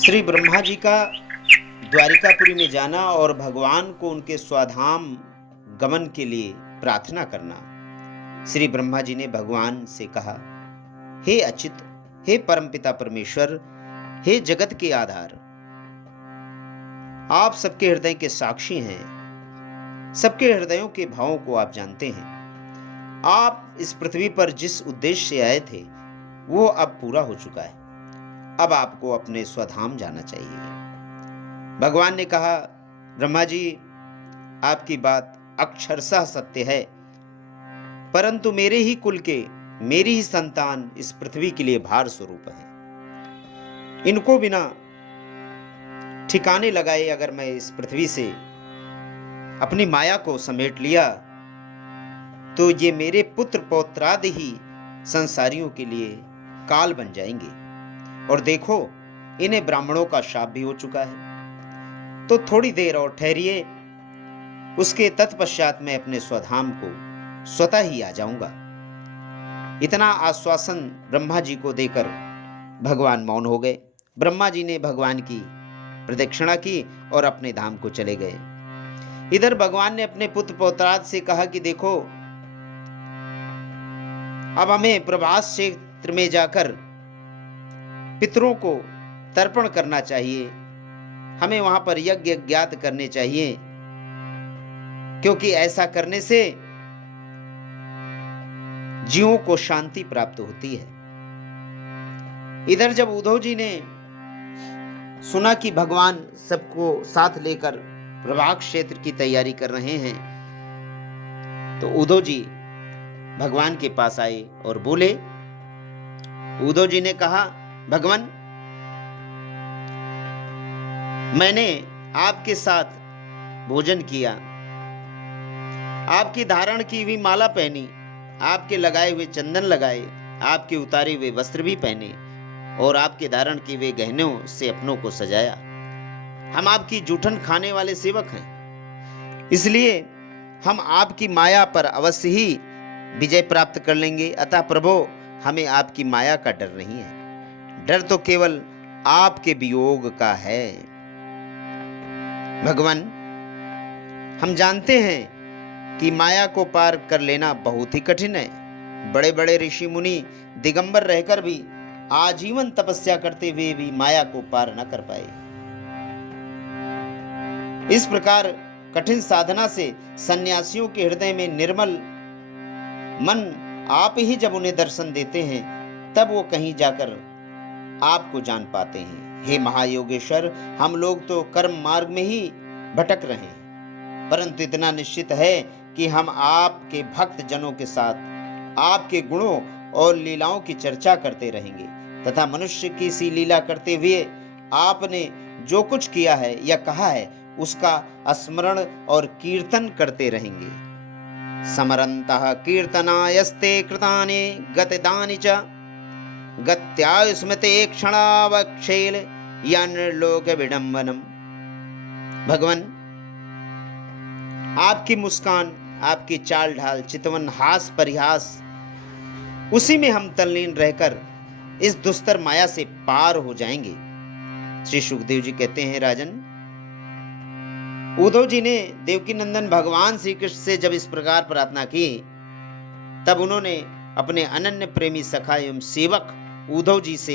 श्री ब्रह्मा जी का द्वारिकापुरी में जाना और भगवान को उनके स्वधाम गमन के लिए प्रार्थना करना। श्री ब्रह्मा जी ने भगवान से कहा, हे अच्युत, हे परमपिता परमेश्वर, हे जगत के आधार, आप सबके हृदय के साक्षी हैं, सबके हृदयों के भावों को आप जानते हैं। आप इस पृथ्वी पर जिस उद्देश्य से आए थे वो अब पूरा हो चुका है। अब आपको अपने स्वधाम जाना चाहिए। भगवान ने कहा, ब्रह्मा जी, आपकी बात अक्षरशः सत्य है, परंतु मेरे ही कुल के, मेरी ही संतान इस पृथ्वी के लिए भार स्वरूप है। इनको बिना ठिकाने लगाए अगर मैं इस पृथ्वी से अपनी माया को समेट लिया तो ये मेरे पुत्र पौत्रादि ही संसारियों के लिए काल बन जाएंगे। और देखो, इन्हें ब्राह्मणों का शाप भी हो चुका है। तो थोड़ी देर और ठहरिए, उसके तत्पश्चात मैं अपने स्वधाम को स्वतः ही आ जाऊंगा। इतना आश्वासन ब्रह्मा जी को देकर भगवान मौन हो गए। ब्रह्मा जी ने भगवान की प्रदक्षिणा की और अपने धाम को चले गए। इधर भगवान ने अपने पुत्र पौत्राद से कहा कि देखो, अब हमें प्रभास क्षेत्र में जाकर पितरों को तर्पण करना चाहिए, हमें वहां पर यज्ञ ज्ञात करने चाहिए, क्योंकि ऐसा करने से जीवों को शांति प्राप्त होती है। इधर जब उद्धव जी ने सुना कि भगवान सबको साथ लेकर प्रभास क्षेत्र की तैयारी कर रहे हैं, तो उद्धव जी भगवान के पास आए और बोले। उद्धव जी ने कहा, भगवान, मैंने आपके साथ भोजन किया, आपकी धारण की हुई माला पहनी, आपके लगाए हुए चंदन लगाए, आपके उतारे हुए वस्त्र भी पहने और आपके धारण किए हुए गहनों से अपनों को सजाया। हम आपकी जूठन खाने वाले सेवक हैं, इसलिए हम आपकी माया पर अवश्य ही विजय प्राप्त कर लेंगे। अतः प्रभु, हमें आपकी माया का डर नहीं है, डर तो केवल आपके वियोग का है। भगवान, हम जानते हैं कि माया को पार कर लेना बहुत ही कठिन है। बड़े बड़े ऋषि मुनि दिगंबर रहकर भी आजीवन तपस्या करते हुए भी माया को पार न कर पाए। इस प्रकार कठिन साधना से सन्यासियों के हृदय में निर्मल मन आप ही जब उन्हें दर्शन देते हैं, तब वो कहीं जाकर आपको जान पाते हैं। हे महायोगेश्वर, हम लोग तो कर्म मार्ग में ही भटक रहे हैं, परंतु इतना निश्चित है कि हम आपके भक्त जनों के साथ आपके गुणों और लीलाओं की चर्चा करते रहेंगे तथा मनुष्य की सी लीला करते हुए आपने जो कुछ किया है या कहा है उसका स्मरण और कीर्तन करते रहेंगे। समरन्तः कीर्तनायस्ते कृतानि गतिदानि च गत्यायुस्मते क्षणावक्षेल या निर्लोक विडंबनम। भगवान, आपकी मुस्कान, आपकी चाल ढाल, चितवन, हास परिहास, उसी में हम तल्लीन रहकर इस दुस्तर माया से पार हो जाएंगे। श्री सुखदेव जी कहते हैं, राजन, उद्धव जी ने देवकी नंदन भगवान श्री कृष्ण से जब इस प्रकार प्रार्थना की, तब उन्होंने अपने अनन्य प्रेमी सखा एवं सेवक उद्धव जी से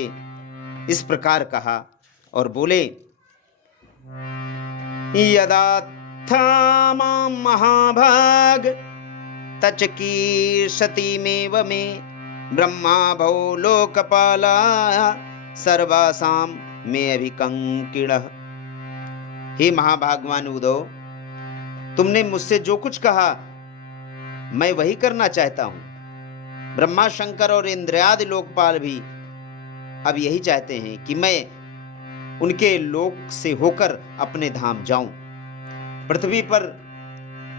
इस प्रकार कहा और बोले, यदा मां महाभाग तचकीर्षतिमेव मे ब्रह्मा भो लोकपाला सर्वासां मे अभिकंकिणः। हे महाभागवान उद्धव, तुमने मुझसे जो कुछ कहा मैं वही करना चाहता हूं। ब्रह्मा, शंकर और इंद्रियादि लोकपाल भी अब यही चाहते हैं कि मैं उनके लोक से होकर अपने धाम जाऊं। पृथ्वी पर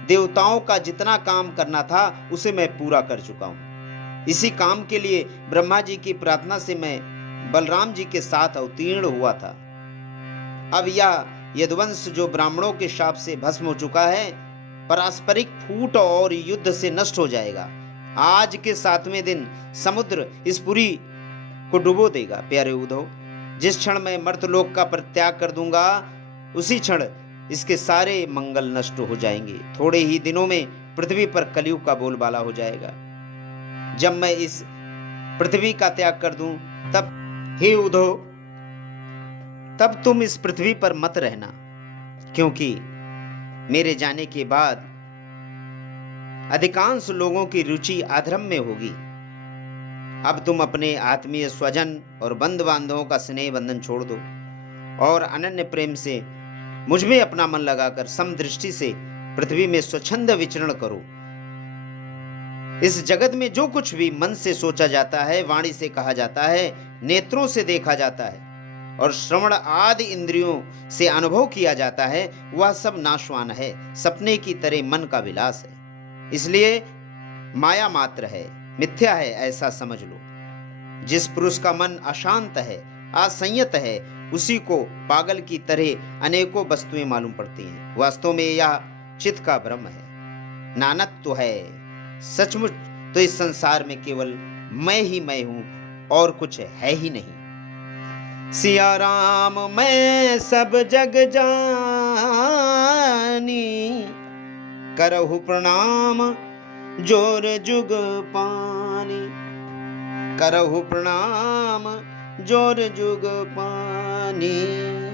देवताओं का जितना काम करना था उसे मैं पूरा कर चुका हूं। इसी काम के लिए ब्रह्मा जी की प्रार्थना से मैं बलराम जी के साथ अवतीर्ण हुआ था। अब यह यदुवंश जो ब्राह्मणों के शाप से भस्म हो चुका है, पारस्परिक फूट और युद्ध से नष्ट हो जाएगा। आज के 7वें दिन समुद्र इस पुरी को डुबो देगा। प्यारे उद्धव, जिस क्षण मैं मर्तलोक का परित्याग कर दूंगा, उसी क्षण इसके सारे मंगल नष्ट हो जाएंगे। थोड़े ही दिनों में पृथ्वी पर कलयुग का बोलबाला हो जाएगा। जब मैं इस पृथ्वी का त्याग कर दूं, तब हे उद्धव, तब तुम इस पृथ्वी पर मत रहना, क्योंकि मेरे जाने के बाद अधिकांश लोगों की रुचि अधर्म में होगी। अब तुम अपने आत्मीय स्वजन और बंधु बांधवों का स्नेह बंधन छोड़ दो और अनन्य प्रेम से मुझ में अपना मन लगाकर समदृष्टि से पृथ्वी में स्वच्छंद विचरण करो। इस जगत में जो कुछ भी मन से सोचा जाता है, वाणी से कहा जाता है, नेत्रों से देखा जाता है और श्रवण आदि इंद्रियों से अनुभव किया जाता है, वह सब नाशवान है, सपने की तरह मन का विलास है। इसलिए माया मात्र है, मिथ्या है, ऐसा समझ लो। जिस पुरुष का मन अशांत है, असंयत है, उसी को पागल की तरह अनेकों वस्तुएं मालूम पड़ती हैं। वास्तव में यह चित्त का भ्रम है, नानत्व है। सचमुच तो इस संसार में केवल मैं ही मैं हूं और कुछ है ही नहीं। सिया राम मैं सब जग जानी, करहु प्रणाम जोर जुग पानी। करहु प्रणाम जोर जुग पानी।